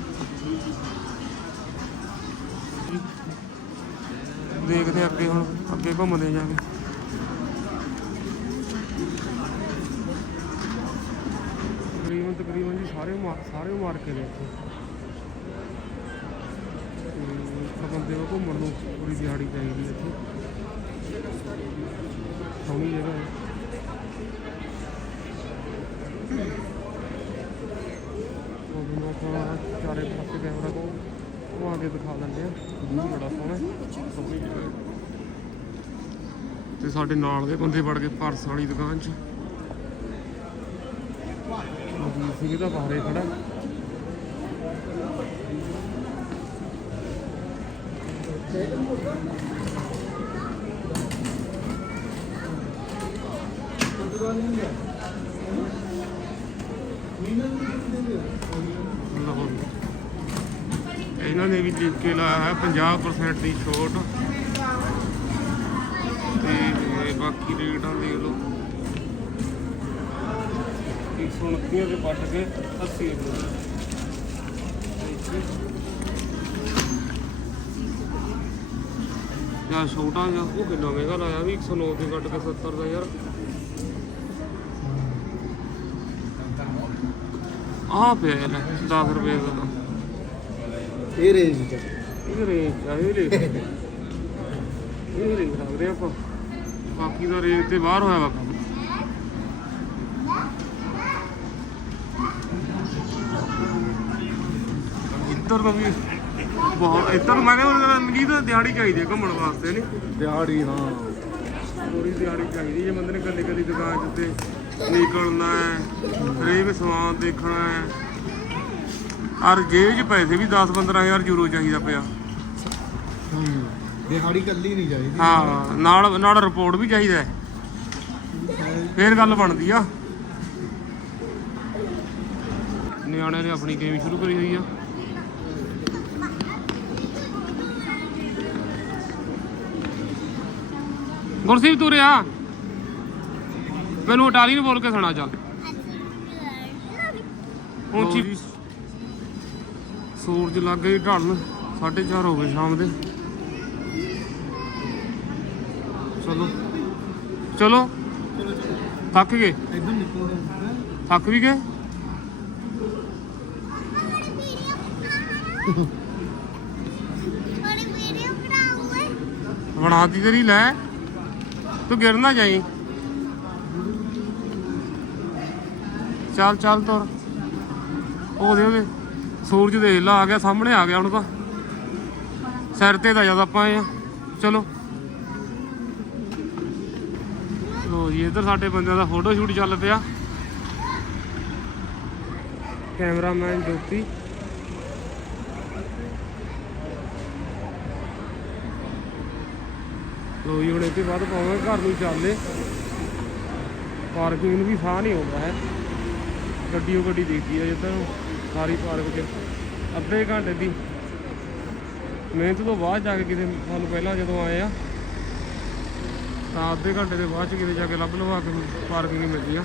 ਦੇਖਦੇ ਅੱਗੇ ਹੁਣ, ਅੱਗੇ ਘੁੰਮਦੇ ਜਾ ਕੇ ਤਕਰੀਬਨ ਤਕਰੀਬਨ ਜੀ ਸਾਰੇ ਸਾਰੇ ਮਾਰਕੇ ਨੇ ਇੱਥੇ। ਬੰਦੇ ਨੂੰ ਘੁੰਮਣ ਨੂੰ ਪੂਰੀ ਦਿਹਾੜੀ ਚਾਹੀਦੀ ਇੱਥੇ। ਸੋਹਣੀ ਜਗ੍ਹਾ ਹੈ। ਉਹ ਥੋੜਾ ਚਾਰੇ ਪਾਸੇ ਕੈਮਰਾ ਤੋਂ ਉਹ ਅੱਗੇ ਦਿਖਾ ਦਿੰਦੇ ਆ ਵੀ ਬੜਾ ਸੋਹਣਾ ਹੈ। ਸੋਹਣੀ ਜਗ੍ਹਾ ਹੈ ਤੇ ਸਾਡੇ ਨਾਲ ਦੇ ਬੰਦੇ ਵੜ ਗਏ ਪਰਸ ਵਾਲੀ ਦੁਕਾਨ 'ਚ। ਮਜੀਦ ਸਿੰਘ ਦਾ ਬਾਹਰੇ ਖੜਾ ਲਓ ਜੀ। ਇਹਨਾਂ ਨੇ ਵੀ ਲਿਖ ਕੇ ਲਾਇਆ ਹੈ 50% ਦੀ ਛੋਟ। ਤੇ ਬਾਕੀ ਰੇਟਾਂ ਦੇਖ ਲਓ। 129 ਦੇ ਪੱਟ ਕੇ 80 ਰੁਪਏ। ਜਾਂ ਛੋਟਾ ਜਿਹਾ ਉਹ ਕਿੰਨਾ ਮਹਿੰਗਾ ਲਾਇਆ ਵੀ 109 ਤੇ ਕੱਟ ਕੇ 70 ਦਾ ਯਾਰ। ਆਹ ਪਿਆ ਲੈ 10 ਰੁਪਏ ਦਾ। ਇਹ ਰੇਂਜ ਚ ਇਹ ਰੇਂਜ ਆ ਇਹ ਰੇਂਜ ਇਹ ਰੇਂਜ ਰੱਖਦੇ ਆਪਾਂ। ਬਾਕੀ ਦਾ ਰੇਂਜ ਤੇ ਬਾਹਰ ਹੋਇਆ ਵਾ ਕੰਮ। ਇੱਧਰ ਤਾਂ ਵੀ ਬਹੁਤ ਇੱਧਰ ਮੈਂ ਕਹਿੰਦਾ ਮਨੀ ਤਾਂ ਦਿਹਾੜੀ ਚਾਹੀਦੀ ਹੈ ਘੁੰਮਣ ਵਾਸਤੇ ਨਹੀਂ? ਦਿਹਾੜੀ ਹਾਂ। ਪੂਰੀ ਦਿਹਾੜੀ ਚਾਹੀਦੀ ਜੇ ਬੰਦੇ ਨੇ ਕੱਲੀ ਕੱਲੀ ਦੁਕਾਨ 'ਚ ਤੇ ਨਿਕਲਣਾ ਹੈ ਹਰੇਕ ਸਮਾਨ ਦੇਖਣਾ ਹੈ। ਔਰ ਜੇਬ 'ਚ ਪੈਸੇ ਵੀ 10-15000 ਯੂਰੋ ਚਾਹੀਦਾ ਪਿਆ। ਹੂੰ ਦਿਹਾੜੀ ਕੱਲੀ ਨਹੀਂ ਚਾਹੀਦੀ। ਹਾਂ ਨਾਲ ਨਾਲ ਰਿਪੋਰਟ ਵੀ ਚਾਹੀਦਾ। ਹੈ ਫੇਰ ਗੱਲ ਬਣਦੀ ਆ। ਨਿਆਣਿਆਂ ਨੇ ਆਪਣੀ ਗੇਮ ਸ਼ੁਰੂ ਕਰੀ ਹੋਈ ਆ। ਗੁਰਸੀਬ ਤੂੰ ਰਿਆ ਮੈਨੂੰ ਅਟਾਲੀ ਨੂੰ ਬੋਲ ਕੇ ਸੁਣਾ ਚੱਲ। ਪਹੁੰਚੀ ਸੂਰਜ ਲੱਗ ਗਈ ਢਲਣ 4:30 ਹੋ ਗਏ ਸ਼ਾਮ ਦੇ। ਚਲੋ। ਚਲੋ। ਥੱਕ ਗਏ? ਥੱਕ ਵੀ ਗਏ? ਥੋੜੀ ਵੀਡੀਓ ਬਣਾਤੀ ਤੇਰੀ ਲੈ। ਤੂੰ ਗਿਰ ਨਾ ਜਾਈ। ਚੱਲ ਚੱਲ ਤੁਰ। ਉਹਦੇ ਉਹਦੇ ਸੂਰਜ ਦੇਖ ਲਾ, ਆ ਗਿਆ, ਸਾਹਮਣੇ ਆ ਗਿਆ ਹੁਣ ਤਾਂ। ਸਿਰ ਤੇ ਤਾਂ ਜਦ ਆਪਾਂ ਆਏ ਆ। ਚਲੋ। ਲੋ ਜੀ, ਇੱਧਰ ਸਾਡੇ ਬੰਦਿਆਂ ਦਾ ਫੋਟੋ ਸ਼ੂਟ ਚੱਲ ਪਿਆ। ਕੈਮਰਾਮੈਨ ਜੋਤੀ। ਲੋ ਜੀ, ਹੁਣ ਇੱਥੇ ਬਾਅਦ ਪਾਵਾਂਗੇ ਘਰ ਨੂੰ ਚੱਲਦੇ। ਪਾਰਕਿੰਗ ਨੂੰ ਵੀ ਸਾਹ ਨਹੀਂ ਆਉਂਦਾ ਹੈ। ਗੱਡੀ ਉਹ ਗੱਡੀ ਦੇਖਦੀ ਹੈ ਜਿੱਦਾਂ ਸਾਰੀ ਪਾਰਕ 'ਚ। ਅੱਧੇ ਘੰਟੇ ਦੀ ਮਿਹਨਤ ਤੋਂ ਬਾਅਦ ਜਾ ਕੇ ਕਿਤੇ ਸਾਨੂੰ ਪਹਿਲਾਂ ਜਦੋਂ ਆਏ ਆ, ਤਾਂ ਅੱਧੇ ਘੰਟੇ ਦੇ ਬਾਅਦ ਚ ਕਿਤੇ ਜਾ ਕੇ ਲੱਭ ਲਵਾ ਕੇ ਪਾਰਕਿੰਗ ਮਿਲਦੀ ਆ।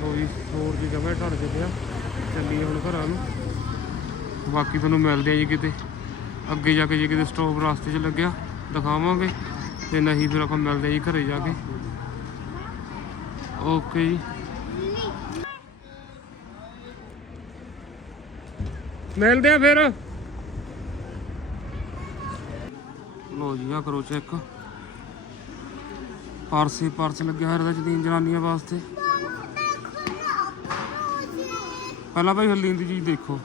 ਕੋਈ ਹੋਰ ਦੀ ਜਗ੍ਹਾ ਢੜ ਚੁੱਕਿਆ ਚੱਲੀ ਹੁਣ ਘਰਾਂ ਨੂੰ। ਬਾਕੀ ਤੁਹਾਨੂੰ ਮਿਲਦੇ ਆ ਜੀ ਕਿਤੇ। ਅੱਗੇ ਜਾ ਕੇ ਜੇ ਕਿਤੇ ਸਟਾਪ ਰਸਤੇ 'ਚ ਲੱਗਿਆ, ਦਿਖਾਵਾਂਗੇ। ਤੇ ਨਹੀਂ ਫਿਰ ਆਪਾਂ ਮਿਲਦੇ ਆ ਜੀ ਘਰੇ ਜਾ ਕੇ। ਓਕੇ ਜੀ ਮਿਲਦੇ ਆ ਫਿਰ। ਲੋ ਜੀ ਆ ਕਰੋ ਚੈੱਕ ਪਰਸ ਪਰਸ ਲੱਗਿਆ ਹੋਇਆ ਇਹਦੇ ਚ ਤਿੰਨ ਜਨਾਨੀਆਂ ਵਾਸਤੇ। ਪਹਿਲਾਂ ਭਾਈ ਹਰਲੀਨ ਦੀ ਚੀਜ਼ ਦੇਖੋ।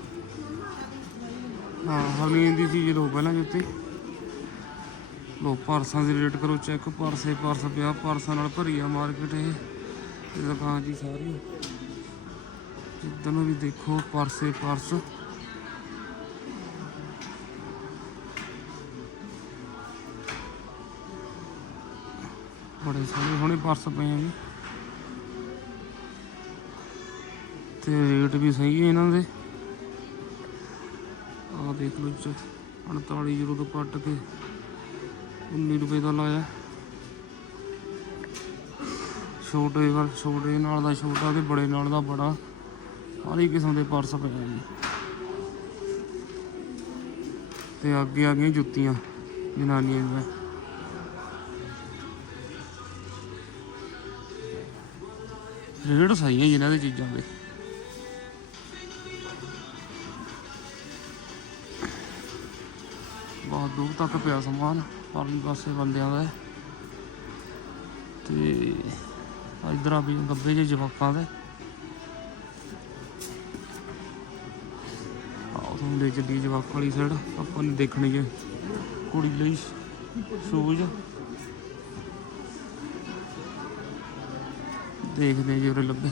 ਹਾਂ ਹਰਲੀਨ ਦੀ ਚੀਜ਼ ਲਓ ਪਹਿਲਾਂ ਜੁੱਤੀ। ਲੋ ਪਰਸਾਂ ਦੀ ਰੇਟ ਕਰੋ ਚੈੱਕ ਪਰਸੇ ਪਰਸ ਪਿਆ ਪਰਸਾਂ ਨਾਲ ਭਰੀ ਆ ਮਾਰਕੀਟ ਇਹ। ਇਹ ਜੀ ਸਾਰੀ। ਜਿੱਦਾਂ ਨੂੰ ਵੀ ਦੇਖੋ, ਪਰਸੇ ਪਰਸ। ਬੜੇ ਸੋਹਣੇ ਹੁਣੇ ਪਰਸ ਪਏ ਆ ਜੀ। ਤੇ ਰੇਟ ਵੀ ਸਹੀ ਹੈ ਇਹਨਾਂ ਦੇ। ਆਹ ਦੇਖ ਲਓ ਚ 48 ਯੂਰੋ ਤੋਂ ਕੱਟ ਕੇ 19 ਰੁਪਏ ਦਾ ਲਾਇਆ। ਛੋਟੇ ਵਾਲ ਛੋਟੇ ਨਾਲ ਦਾ ਛੋਟਾ ਤੇ ਬੜੇ ਨਾਲ ਦਾ ਬੜਾ, ਸਾਰੀ ਕਿਸਮ ਦੇ ਪਰਸ ਪਏ ਆ ਤੇ ਅੱਗੇ ਆ ਗਈਆਂ ਜੁੱਤੀਆਂ, ਜਨਾਨੀਆਂ ਦੀਆਂ। ਰੇਟ ਸਹੀ ਹੈ ਜੀ ਇਹਨਾਂ ਦੇ ਚੀਜ਼ਾਂ ਦੇ। ਬਹੁਤ ਦੂਰ ਤੱਕ ਪਿਆ ਸਮਾਨ, ਪਰਲੀ ਪਾਸੇ ਬੰਦਿਆਂ ਦਾ। ਹੈ। ਤੇ ਇਧਰ ਆ ਵੀ ਗੱਬੇ ਜਿਹੇ ਜਵਾਕਾਂ ਦੇ। ਆਹ ਤੁਹਾਨੂੰ ਦੇ ਚੱਲੀ ਜਵਾਕ ਵਾਲੀ ਸਾਈਡ ਆਪਾਂ ਨੇ ਦੇਖਣੀ ਜੇ ਕੁੜੀ ਲਈ ਸ਼ੂਜ਼। ਦੇਖਦੇ ਜੇ ਉਰੇ ਲੱਭੇ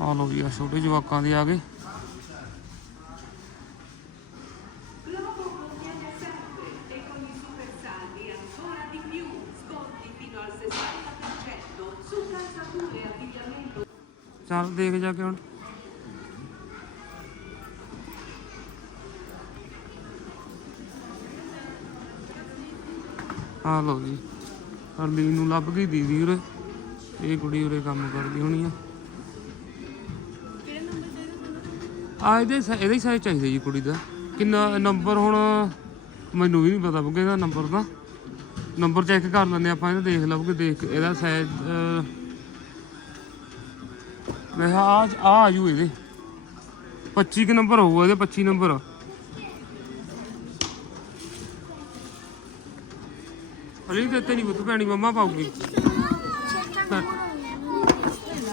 ਆ ਲੋ ਵੀ ਆ ਛੋਟੇ ਜਵਾਕਾਂ ਦੇ ਆ ਗਏ ਚੱਲ ਦੇਖ ਜਾ ਕੇ ਹੁਣ। ਆ ਲੋ ਜੀ ਹਰਲੀਨ ਨੂੰ ਲੱਭ ਗਈ ਦੀਦੀ ਉਰੇ। ਇਹ ਕੁੜੀ ਉਰੇ ਕੰਮ ਕਰਦੀ ਹੋਣੀ ਆ। ਆ ਇਹਦੇ ਸ- ਇਹਦਾ ਹੀ ਸਾਈਜ਼ ਚਾਹੀਦਾ ਜੀ ਕੁੜੀ ਦਾ। ਕਿੰਨਾ, ਨੰਬਰ ਹੁਣ ਮੈਨੂੰ ਵੀ ਨਹੀਂ ਪਤਾ ਬੁੱਗੇ ਦਾ ਨੰਬਰ ਦਾ। ਨੰਬਰ ਚੈੱਕ ਕਰ ਲੈਂਦੇ ਆਪਾਂ, ਇਹਦਾ ਦੇਖ ਲਵਾਂਗੇ, ਦੇਖ, ਇਹਦਾ ਸਾਈਜ਼ ਮੈਂ ਆ ਆ ਆਜੂ ਇਹਦੇ। 25 ਕਿ ਨੰਬਰ ਹੋਊਗਾ ਇਹਦੇ 25 ਨੰਬਰ ਅਲੀ ਦਿੱਤੇ ਨਹੀਂ ਬੁੱਤ ਭੈਣੀ ਮੰਮਾ ਪਾਉਗੀ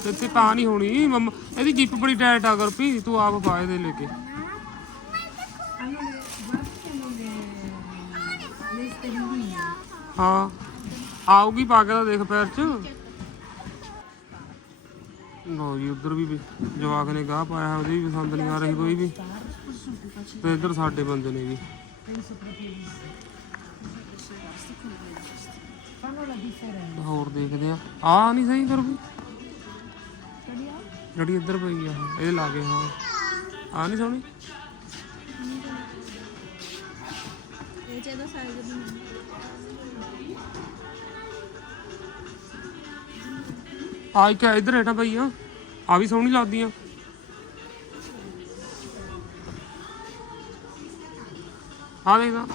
ਤੇ ਤੇ ਤਾਂ ਨਹੀਂ ਹੋਣੀ। ਮੰਮਾ, ਇਹਦੀ ਜਿੱਪ ਬੜੀ ਟਾਈਟ ਆ ਗੁਰਪੀ ਤੂੰ ਆਪ ਪਾ ਇਹਦੇ ਲੈ ਕੇ। ਹਾਂ। ਆਊਗੀ ਪਾ ਕੇ ਤਾਂ ਦੇਖ ਪੈਰ ਚ। ਲੋ ਜੀ, ਉਧਰ ਵੀ ਜਵਾਕ ਨੇ ਗਾਹ ਪਾਇਆ ਉਹਦੀ ਵੀ ਪਸੰਦ ਨਹੀਂ ਆ ਰਹੀ ਕੋਈ ਵੀ। ਤੇ ਇੱਧਰ ਸਾਡੇ ਬੰਦੇ ਨੇ ਵੀ। ਹੋਰ ਦੇਖਦੇ ਆ। ਆ ਨਹੀਂ ਸਹੀ ਕਰ ਵੀ। ਜਿਹੜੀ ਇੱਧਰ ਪਈ ਆ, ਇਹ ਲਾ ਕੇ ਹਾਂ। ਆ ਨਹੀਂ ਸੋਹਣੀ? ਇਹ ਚ ਸਾਈਜ਼ ਨਹੀਂ ਆ ਇੱਕ ਇੱਧਰ ਹੇਠਾਂ ਪਈ ਆ। ਆ ਵੀ ਸੋਹਣੀ ਲੱਗਦੀ ਆ। ਆ ਦੇਖਦਾ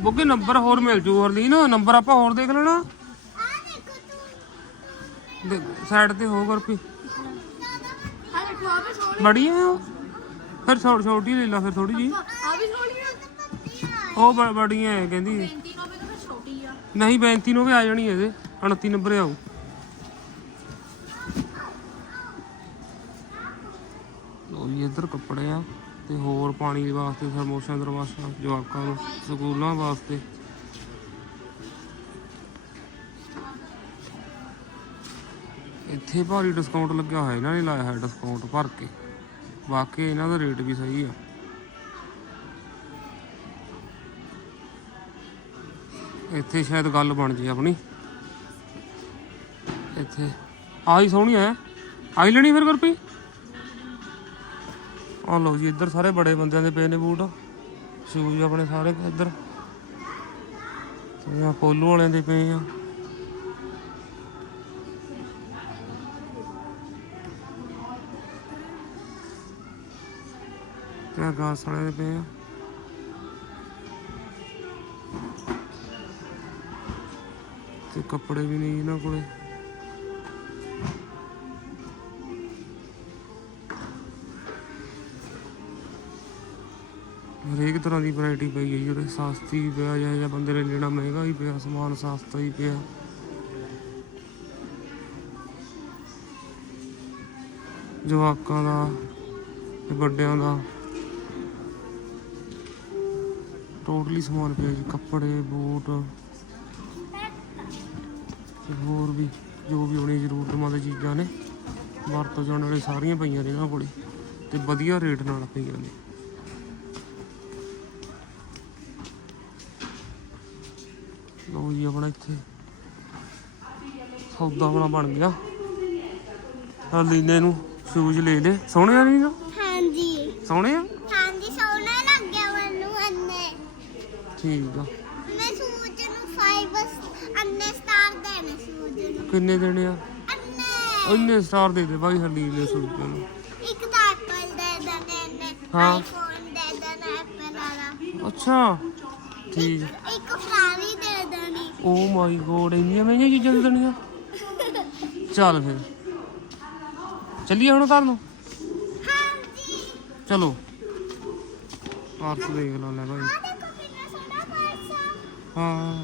ਬੁੱਗੇ ਨੰਬਰ ਹੋਰ ਮਿਲ ਜੂ ਹੋਰ ਨਹੀਂ ਨਾ ਨੰਬਰ ਆਪਾਂ ਹੋਰ ਦੇਖ ਲੈਣਾ। ਸਾਈਡ ਤੇ ਹੋ ਗੁਰਪੀ। ਦੇਖੋ ਬੜੀ ਆ? ਫਿਰ ਛੋਟੀ ਛੋਟੀ ਲੈ ਲਾ ਫਿਰ ਥੋੜੀ ਜੀ ਆ ਵੀ ਸੋਹਣੀ ਆ ਉਹ ਬੜੀਆਂ ਐ ਕਹਿੰਦੀ। 35 ਨੋਵੇ ਤਾਂ ਫਿਰ ਛੋਟੀ ਆ। ਨਹੀਂ 35 ਨੂੰ ਵੀ ਆ ਜਾਣੀ ਇਹਦੇ। 29 ਨੰਬਰ ਆਊ ਲੋ ਜੀ, ਇੱਧਰ ਕੱਪੜੇ ਆ ਤੇ ਹੋਰ ਪਾਣੀ ਵਾਸਤੇ, ਥਰਮੋਸ਼ਾਂ ਦਰਵਾਸ਼ਾਂ ਜਵਾਕਾਂ ਨੂੰ, ਸਕੂਲਾਂ ਵਾਸਤੇ। ਇੱਥੇ ਭਾਰੀ ਡਿਸਕਾਊਂਟ ਲੱਗਿਆ ਹੋਇਆ, ਇਹਨਾਂ ਨੇ ਲਾਇਆ ਹੋਇਆ ਡਿਸਕਾਊਂਟ ਭਰ ਕੇ। ਵਾਕਈ ਇਹਨਾਂ ਦਾ ਰੇਟ ਵੀ ਸਹੀ ਆ। ਇੱਥੇ ਸ਼ਾਇਦ ਗੱਲ ਬਣ ਜੇ ਆਪਣੀ। ਇੱਥੇ। ਆਹੀ ਸੋਹਣੀ ਹੈ ਆਈ ਲੈਣੀ ਫਿਰ ਗੁਰਪੀ ਆ ਲਓ ਜੀ, ਇੱਧਰ ਸਾਰੇ ਬੜੇ ਬੰਦਿਆਂ ਦੇ ਪਏ ਨੇ ਬੂਟ। ਸ਼ੂਜ਼ ਆਪਣੇ ਸਾਰੇ ਇੱਧਰ। ਤੇ ਆ ਪੋਲੋ ਵਾਲਿਆਂ ਦੇ ਪਏ ਆ। ਤੇ ਆਹ ਗਾਸ ਵਾਲਿਆਂ ਦੇ ਪਏ ਆ। ਤੇ ਕੱਪੜੇ ਵੀ ਨਹੀਂ ਇਹਨਾਂ ਕੋਲੇ। ਤਰ੍ਹਾਂ ਦੀ ਵੈਰਾਈਟੀ ਪਈ ਹੈ ਜੀ, ਜਿਹੜੇ ਸਸਤੀ ਵੀ ਪਿਆ ਜਾਂ ਜਾਂ ਬੰਦੇ ਨੇ ਲੈਣਾ ਮਹਿੰਗਾ ਹੀ ਪਿਆ, ਸਮਾਨ ਸਸਤਾ ਹੀ ਪਿਆ। ਜਵਾਕਾਂ ਦਾ ਤੇ ਵੱਡਿਆਂ ਦਾ। ਟੋਟਲੀ ਸਮਾਨ ਪਿਆ ਜੀ, ਕੱਪੜੇ, ਬੂਟ ਤੇ ਹੋਰ ਵੀ ਜੋ ਵੀ ਹੋਣੀ ਜ਼ਰੂਰਤਮੰਦ ਚੀਜ਼ਾਂ ਨੇ। ਵਰਤੋਂ ਜਾਣ ਵਾਲੀ ਸਾਰੀਆਂ ਪਈਆਂ ਨੇ ਇਹਨਾਂ ਕੋਲੇ ਤੇ ਵਧੀਆ ਰੇਟ ਨਾਲ ਪਈਆਂ ਨੇ। ਲੋ ਜੀ ਆਪਣਾ ਇੱਥੇ। ਸੌਦਾ ਆਪਣਾ ਬਣ ਗਿਆ। ਆ ਲੀਨੇ ਨੂੰ ਸ਼ੂਜ਼ ਲੈ ਲੈ। ਸੋਹਣੇ ਆ ਨਹੀਂ ਨਾ ਹਾਂਜੀ। ਸੋਹਣੇ ਆ? ਹਾਂਜੀ ਸੋਹਣਾ ਲੱਗਿਆ ਮੈਨੂੰ ਅੰਨੇ। ਠੀਕ ਆ। ਮੈਂ ਸੂਜ ਨੂੰ 5 ਅੰਨੇ ਸਟਾਰ ਦੇਣੇ ਸੂਜ ਨੂੰ। ਕਿੰਨੇ ਦੇਣੇ ਆ? ਅੰਨੇ। ਇੰਨੇ ਸਟਾਰ ਦੇ ਦੇ ਬਾਈ ਹਰਲੀਨ ਨੇ ਸੂਜ਼ ਨੂੰ। ਇੱਕ ਤਾਂ ਐਪਲ ਦੇ ਦੇਣੇ ਨੇ ਹਾਂ। ਆਈਫੋਨ ਦੇ ਦੇਣਾ ਐਪਲ ਵਾਲਾ। ਅੱਛਾ। ਠੀਕ। ਓ ਮਾਈ ਗੋਡ ਇੰਨੀਆਂ ਮਹਿੰਗੀਆਂ ਚੀਜ਼ਾਂ ਦੇ ਦੇਣੀਆਂ। ਚੱਲ ਫਿਰ। ਚੱਲੀਏ ਹੁਣ ਘਰ ਨੂੰ? ਹਾਂਜੀ। ਚਲੋ। ਪਾਰਸ ਦੇਖ ਲਾ ਲੈ ਭਾਈ ਆ ਦੇਖੋ ਕਿੰਨਾ ਸੋਹਣਾ ਪਰਸ ਆ। ਹਾਂ।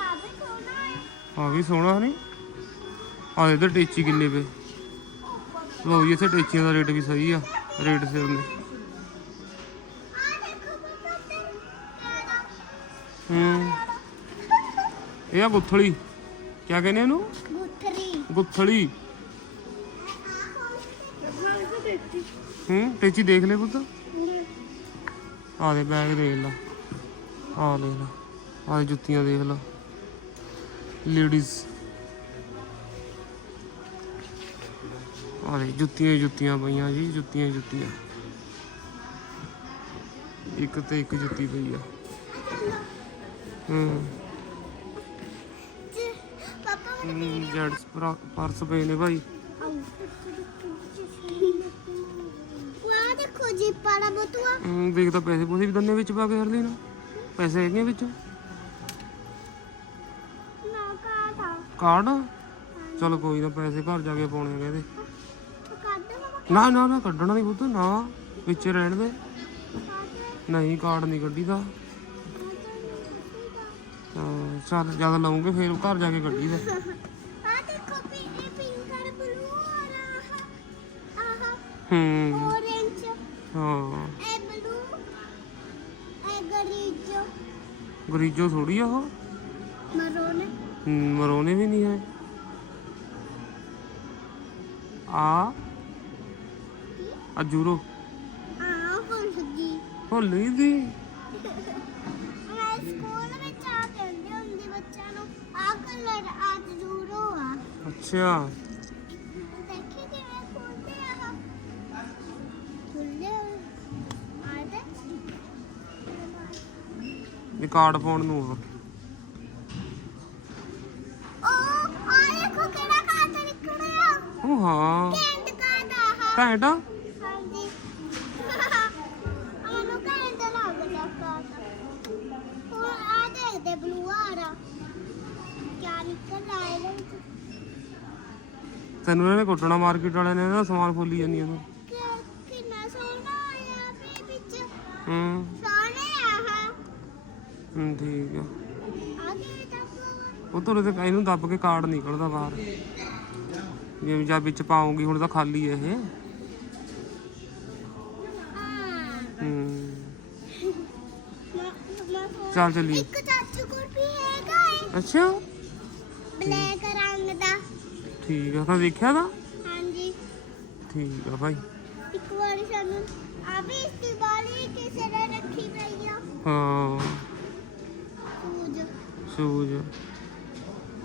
ਆ ਵੀ ਸੋਹਣਾ ਹੈ। ਆ ਵੀ ਸੋਹਣਾ ਨਹੀਂ ਆ ਇਧਰ ਟੇਚੀ ਕਿੰਨੇ ਪਏ। ਲੋ ਜੀ ਇੱਥੇ ਟੇਚੀਆਂ ਦਾ ਰੇਟ ਵੀ ਸਹੀ ਆ ਰੇਟ ਸਿਰ ਨੇ ਹੂੰ। ਇਹ ਆ ਗੁੱਥਲੀ। ਕਿਆ ਕਹਿੰਦੇ ਇਹਨੂੰ? ਗੁੱਥਰੀ ਗੁੱਥਲੀ। ਹੂੰ ਟੇਚੀ ਦੇਖ ਲੈ ਪੁੱਤ। ਆ ਦੇ ਬੈਗ ਦੇਖ ਲਾ। ਆ ਦੇਖ ਲਾ। ਆ ਜੁੱਤੀਆਂ ਦੇਖ ਲਾ। ਲੇਡੀਜ਼। ਆ ਜੁੱਤੀਆਂ ਜੁੱਤੀਆਂ ਪਈਆਂ ਜੀ ਜੁੱਤੀਆਂ ਜੁੱਤੀਆਂ। ਇੱਕ ਤੇ ਇੱਕ ਜੁੱਤੀ ਪਈ ਆ। ਹੂੰ। ਜੈਂਟਸ ਪਰਸ ਪਏ ਨੇ ਭਾਈ। ਵਾਹ ਦੇਖੋ ਜੀ ਪਾੜਾ ਬਤੂਆ। ਹੂੰ ਦੇਖ ਪੈਸੇ ਪੂਸੇ ਵੀ ਦੰਨੇ ਵਿੱਚ ਪਾ ਕੇ ਹਰ ਲੈਣਾ ਪੈਸੇ ਹੈਗੇ ਵਿੱਚ। ਕਾਰਡ ਚਲ ਕੋਈ ਨਾ ਪੈਸੇ ਘਰ ਜਾ ਕੇ ਪਾਉਣੇ ਹੈਗੇ ਇਹਦੇ। ਨਾ। ਨਾ ਨਾ ਕੱਢਣਾ ਨਹੀਂ ਪੁੱਤ ਨਾ। ਵਿੱਚ ਰਹਿਣ ਦੇ। ਨਹੀਂ ਕਾਰਡ ਨਹੀਂ ਕੱਢੀਦਾ। ਚੱਲ ਜ਼ਿਆਦਾ ਲਾਉਂਗੇ ਫਿਰ ਘਰ ਜਾ ਕੇ ਕੱਢੀਦਾ ਆ ਦੇਖੋ ਪੀ ਇਹ ਪਿੰਕ ਔਰ ਬਲੂ ਔਰ ਆਹ ਆਹ ਹੂੰ। orange ਹਾਂ। ਇਹ ਬਲੂ ਇਹ ਗਰੀਜੋ। ਗਰੀਜੋ ਥੋੜੀ ਆ ਉਹ? ਮਰੂਨ ਮਰੋਨੇ ਵੀ ਨਹੀਂ ਹੈ। ਆ? ਅਜੂਰੋ ਆ ਕੌਣ ਸੱਗੀ ਭੁੱਲ ਗਈ। ਦੀ ਅੱਛਾ ਦੇਖੀ ਕਿਵੇਂ ਖੁੱਲਦੇ ਆ ਖੁੱਲਦੇ ਆ ਦੇ ਇਹ ਕਾਰਡ ਪਾਉਣ ਨੂੰ ਆ ਉਹ ਆ ਦੇਖੋ ਕਿਹੜਾ ਕਾਟ ਨਿਕਲਿਆ ਉਹ ਹਾਂ ਕੈਂਡ ਕਾਟ ਆ ਘੈਂਟ ਆ ਤੈਨੂੰ ਇਹਨੇ ਕੁੱਟਣਾ ਮਾਰਕੀਟ ਵਾਲਿਆਂ ਨੇ ਇਹਦਾ ਸਮਾਨ ਖੋਲੀ ਜਾਂਦੀ ਉਹਨੂੰ ਕਿ- ਕਿੰਨਾ ਸੋਹਣਾ ਆਇਆ ਵੀ ਵਿੱਚ। ਹੂੰ। ਸੋਹਣੇ ਆ ਹੂੰ, ਠੀਕ ਆ। ਆ ਕੇ ਦੱਸੋ ਉਹ ਤੋਂ ਤੇ ਇਹਨੂੰ ਦੱਬ ਕੇ ਕਾਰਡ ਨਿਕਲਦਾ ਬਾਹਰ। ਜਿਵੇਂ ਜਾਂ ਵਿੱਚ ਪਾਉਂਗੀ ਹੁਣ ਤਾਂ ਖਾਲੀ ਹੈ ਇਹ। ਹਾਂ। ਚੱਲ ਚੱਲੀਏ। ਇੱਕ ਚਾਚੂ ਕੋਲ ਵੀ ਹੈਗਾ ਏ। ਅੱਛਾ। ਬਲੈਕ ਠੀਕ ਆ ਤਾਂ ਦੇਖਿਆ ਤਾਂ? ਹਾਂਜੀ। ਠੀਕ ਆ ਭਾਈ। ਇੱਕ ਵਾਰੀ ਸਾਨੂੰ ਆ ਵੀ ਇਸ ਦੀ ਬਾਲੀ ਕਿਸੇ ਨੇ ਰੱਖੀ ਪਈ ਆ। ਹਾਂ। ਸੂਜ। ਸ਼ੂਜ਼।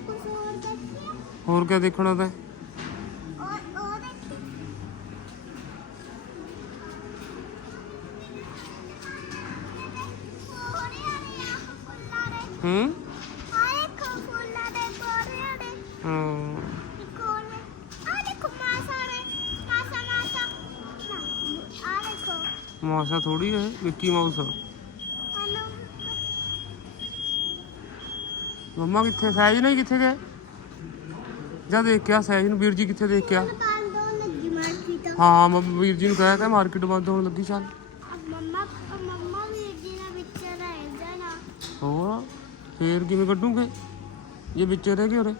ਕੁਛ ਹੋਰ ਦੇਖਿਆ ਹੋਰ ਕਿਆ ਦੇਖਣਾ ਤਾਂ? ਉਹ ਉਹ ਦੇਖੀ। ਕੋਰੇ ਵਾਲੇ ਆ ਫੁੱਲਾਂ ਦੇ ਹੂੰ? ਆ ਦੇਖੋ ਫੁੱਲਾਂ ਦੇ ਕੋਰੇ ਵਾਲੇ ਹਾਂ ਇੱਕ ਹੋਰ ਨੇ ਆ ਦੇਖੋ ਮਾਸਾ ਨੇ ਮਾਸਾ ਮਾਸਾ ਨਾ ਆ ਦੇਖੋ ਮਾਸਾ ਥੋੜੀ ਹੈ, ਮਿੱਕੀ ਮਾਊਸ ਮੰਮਾ ਕਿੱਥੇ, ਸਹਿਜ ਨਹੀਂ ਕਿੱਥੇ ਗਏ? ਜਾ ਦੇਖ ਕੇ ਆ ਸਹਿਜ ਨੂੰ ਵੀਰ ਜੀ ਕਿੱਥੇ ਦੇਖ ਕੇ ਆ ਬੰਦ ਹੋਣ ਲੱਗੀ ਹਾਂ ਮੈਂ ਵੀਰ ਜੀ ਨੂੰ ਕਹਿਆ ਕਿ ਮਾਰਕੀਟ ਬੰਦ ਹੋਣ ਲੱਗੀ, ਚੱਲ। ਮੰਮਾ ਮੰਮਾ ਵੀ ਜੀ ਦਾ ਵਿੱਚ ਰਹਿ ਜਾਣਾ ਹੋਰ, ਫੇਰ ਕਿਵੇਂ ਕੱਢੂਗੇ? ਜੇ ਵਿੱਚ ਰਹਿ ਗਏ ਉਰੇ।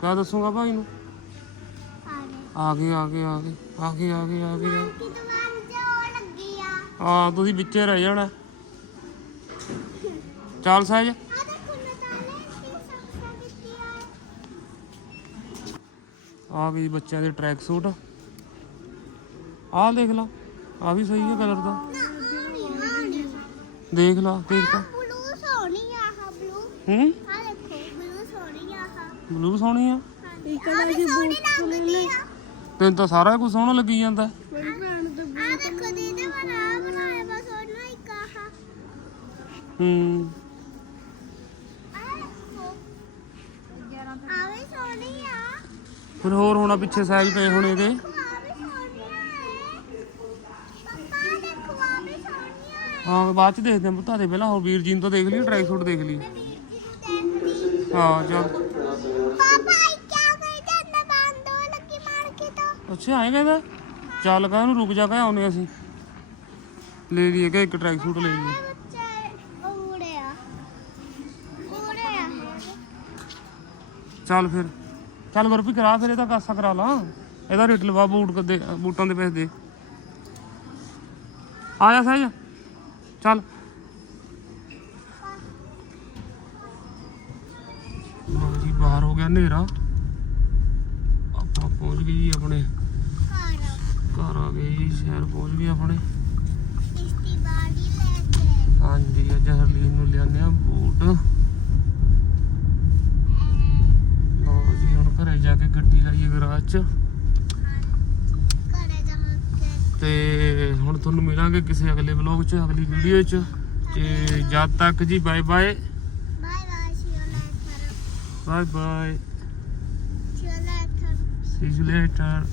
ਭਾਈ ਦੱਸੂਗਾ ਭਾਈ ਨੂੰ। ਆ ਗਏ ਆ ਗਏ ਆ ਗਏ। ਆ ਗਏ ਆ ਗਏ ਆ ਗਏ ਆ ਜੋ ਆ। ਹਾਂ ਤੁਸੀਂ ਵਿੱਚੇ ਰਹਿ ਜਾਣਾ। ਚੱਲ ਸਹਿਜ ਆ ਆ। ਆ ਗਈ ਬੱਚਿਆਂ ਦੇ ਟਰੈਕ ਸੂਟ ਆਹ ਦੇਖ ਲਾ ਆ ਵੀ ਸਹੀ ਹੈ ਕਲਰ ਦਾ ਦੇਖ ਲਾ ਦੇਖ ਤਾਂ ਆ ਹਾ ਬਲੂ ਹੂੰ? ਆ ਦੇਖੋ ਬਲੂ ਸੋਹਣੀ ਆ ਹਾ ਬਲੂ ਸੋਹਣੀ ਆ। ਇੱਕ ਆ ਵੀ ਸੋਹਣੀ ਲੱਗਦੀ ਆ। ਤੈਨੂੰ ਤਾਂ ਸਾਰਾ ਕੁਝ ਸੋਹਣਾ ਲੱਗੀ ਜਾਂਦਾ। ਆ ਦੇਖੋ ਦੀਦੀ ਬਣਾ ਬਣਾਇਆ ਬਸ ਸੋਹਣਾ ਇੱਕ ਆ ਹਾ। ਹੂੰ ਆ ਦੇਖੋ। ਆ ਵੀ ਸੋਹਣੀ ਆ। ਫਿਰ ਹੋਰ ਹੋਣਾ ਪਿੱਛੇ ਸਾਈਜ਼ ਪਏ ਹੋਣੇ ਇਹਦੇ। ਆ ਵੀ ਸੋਹਣੀਆਂ ਏ ਪਪਾ ਦੇਖੋ ਆ ਵੀ ਸੋਹਣੀਆਂ ਏ ਹਾਂ ਬਾਅਦ ਚ ਦੇਖਦੇ ਹਾਂ ਪੁੱਤਾਂ ਦੇ ਪਹਿਲਾਂ ਹੋਰ ਵੀਰ ਜੀ ਨੂੰ ਤਾਂ ਦੇਖ ਲਈ ਟਰੈਕ ਸੂਟ ਦੇਖ ਲਈ। ਮੈਂ ਵੀਰ ਜੀ ਨੂੰ ਦੇਖਦੀ ਹਾਂ ਚੱਲ। ਅੱਛਾ ਆਏ ਕਹਿੰਦਾ ਚੱਲ ਕਾ ਉਹਨੂੰ ਰੁਕ ਜਾ ਕੇ ਆਉਨੇ ਅਸੀਂ। ਲੈ ਲਈਏ ਕਿ ਇੱਕ ਟਰੈਕ ਸੂਟ ਲੈ ਲਈਏ। ਚੱਲ ਫਿਰ। ਚੱਲ ਗੁਰਪੀ ਕਰਾ ਫਿਰ ਇਹਦਾ ਕਾਸਾ ਕਰਾ ਲਾ। ਇਹਦਾ ਰੇਟ ਲਵਾ ਬੂਟ ਕਦੇ ਬੂਟਾਂ ਦੇ ਪੈਸੇ ਦੇ। ਆ ਜਾ ਸਹਿਜ ਚੱਲ। ਜੀ ਬਾਹਰ ਹੋ ਗਿਆ ਹਨੇਰਾ। ਆਪਾਂ ਪਹੁੰਚ ਗਏ ਜੀ ਆਪਣੇ। ਘਰ ਆ ਗਏ ਜੀ ਸ਼ਹਿਰ ਪਹੁੰਚ ਗਏ ਆਪਣੇ। ਲੈ ਹਾਂਜੀ ਅੱਜ ਹਰਲੀਨ ਨੂੰ ਲਿਆਨੇ ਆ ਬੂਟ। ਲਓ ਜੀ ਹੁਣ ਘਰੇ ਜਾ ਕੇ ਗੱਡੀ ਲਾਈਏ ਗਰਾਜ 'ਚ। ਤੇ ਹੁਣ ਤੁਹਾਨੂੰ ਮਿਲਾਂਗੇ ਕਿਸੇ ਅਗਲੇ ਵਲੌਗ 'ਚ ਅਗਲੀ ਵੀਡੀਓ 'ਚ। ਤੇ ਜਦ ਤੱਕ ਜੀ bye bye bye bye see you later